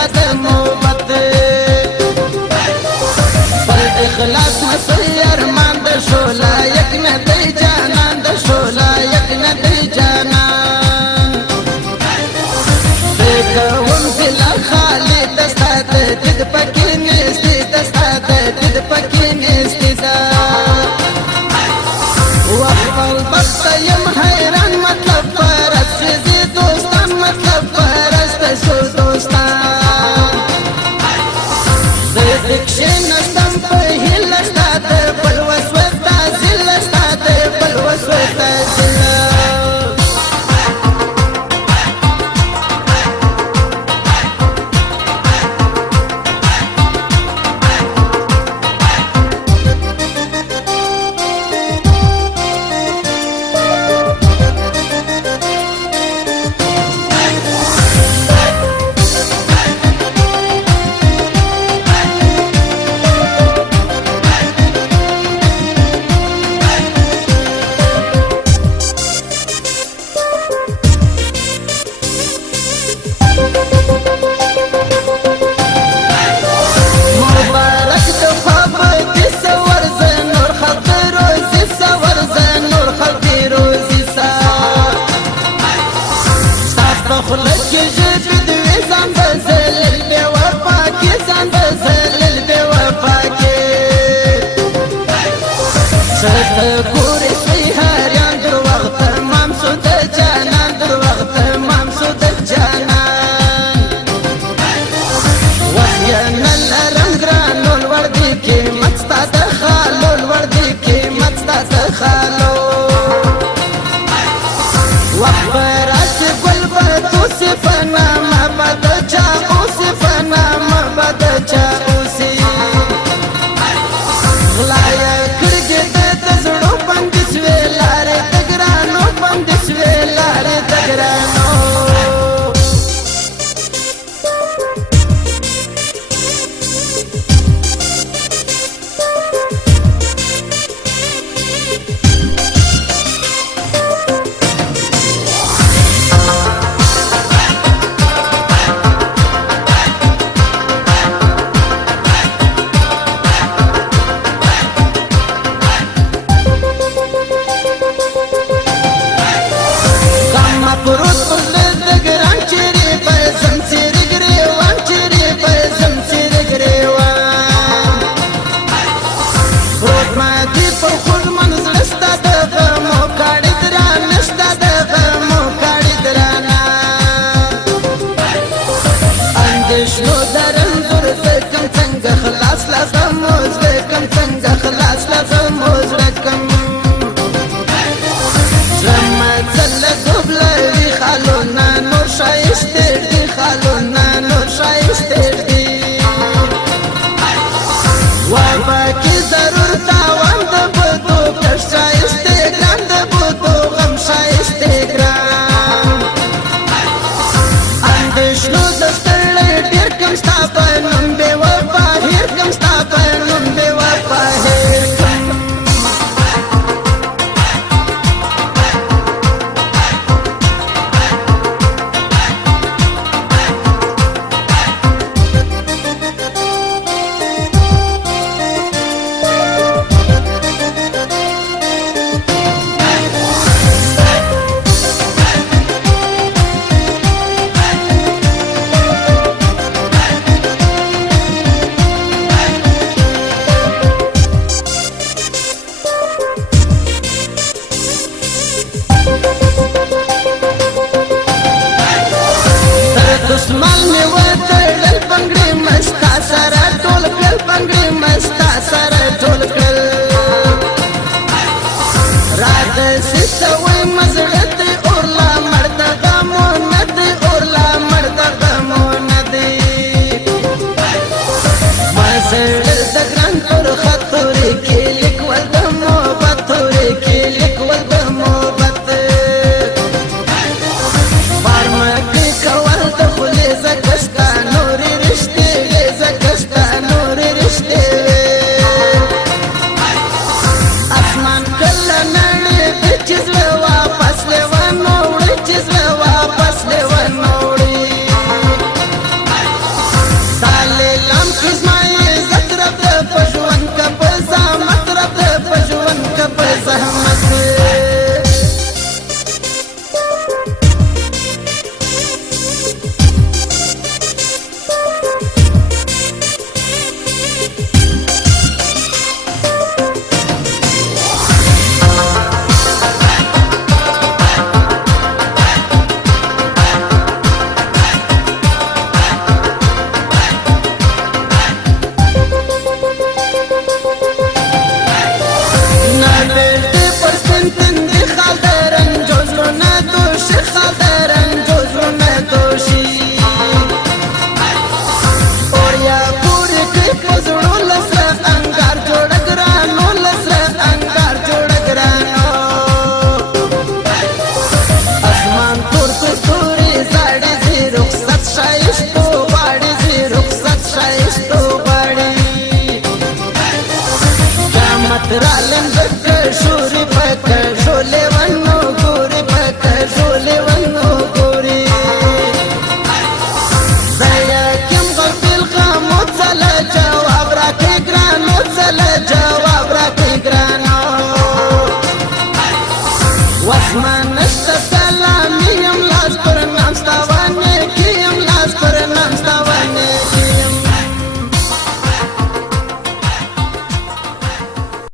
ستا د محبت پر اخلاص مسوي ارمان د شولا یک نه دی جانان د شولا یک نه دی جانان کوم بلا خالي دستا د دد پکې نشته دستا د دد پکې نشته وخپل بخت یم حیران مطلب پرست زی دوستان مطلب پرست سو دوستان زدکشی نستم په هیل ستا د بل وسوسه زل ستا د بل وسوسه زل ګورې سوی هریان در وخت تمام سو د جانان در وخت تمام سو د جانان وحیانا لرم ګرانو لوړ دی قیمت ستا د خالو لوړ دی قیمت ستا د خالو وخت به راشي ګل به توسي فنا مه به د چا اوسي فنا مه به د چا اوسي غلا یې کړږې د زړو بندي سوې لارې د ګرانو بندي سوې لارې د ګرانو دسمال می وتړل پنګړې مستا سره ټول کړل پنګړې مستا سره ټول کړل رات سوي مزړت اورلا مرد غمو ند اورلا مرد غمو ند مزړ د ګران پر خطرې کې لیکول د محبت تورې کې لیکول د محبت شایسته